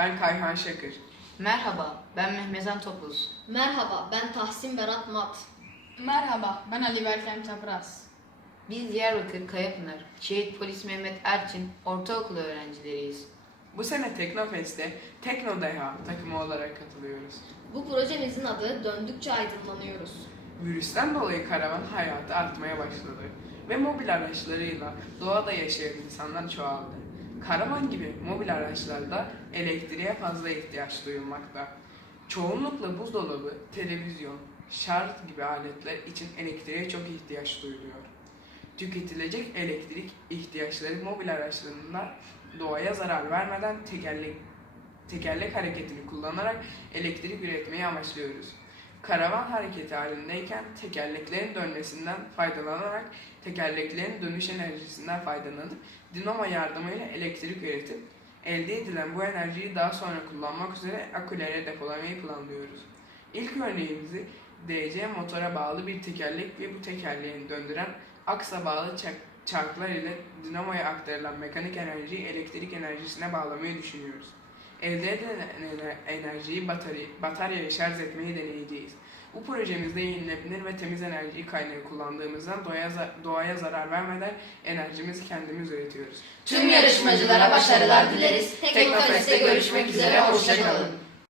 Ben Kayhan Şakır. Merhaba, ben Mehmezan Topuz. Merhaba, ben Tahsin Berat Mat. Merhaba, ben Ali Berkem Çapraz. Biz Diyarbakır Kayapınar, Şehit Polis Mehmet Erçin Ortaokulu öğrencileriyiz. Bu sene Teknofest'te Tekno Deha takımı olarak katılıyoruz. Bu projemizin adı Döndükçe Aydınlanıyoruz. Virüsten dolayı karavan hayatı artmaya başladı ve mobil araçlarıyla doğada yaşayan insanlar çoğaldı. Karavan gibi mobil araçlarda elektriğe fazla ihtiyaç duyulmakta. Çoğunlukla buzdolabı, televizyon, şarj gibi aletler için elektriğe çok ihtiyaç duyuluyor. Tüketilecek elektrik ihtiyaçları mobil araçlarında doğaya zarar vermeden tekerlek, tekerlek hareketini kullanarak elektrik üretmeyi amaçlıyoruz. Karavan hareketi halindeyken tekerleklerin dönmesinden faydalanarak tekerleklerin dönüş enerjisinden faydalanıp dinamo yardımıyla elektrik üretip elde edilen bu enerjiyi daha sonra kullanmak üzere akülere depolamayı planlıyoruz. İlk örneğimizi DC motora bağlı bir tekerlek ve bu tekerleğin döndüren aksa bağlı çak- çarklar ile dinamoya aktarılan mekanik enerjiyi elektrik enerjisine bağlamayı düşünüyoruz. Elde edilen ener- enerjiyi batarya, bataryaya şarj etmeyi deneyeceğiz. Bu projemizde yenilenebilir ve temiz enerji kaynağı kullandığımızdan doğaya, doğaya zarar vermeden enerjimizi kendimiz üretiyoruz. Tüm yarışmacılara başarılar dileriz. Teknofest'te görüşmek üzere, hoşça kalın.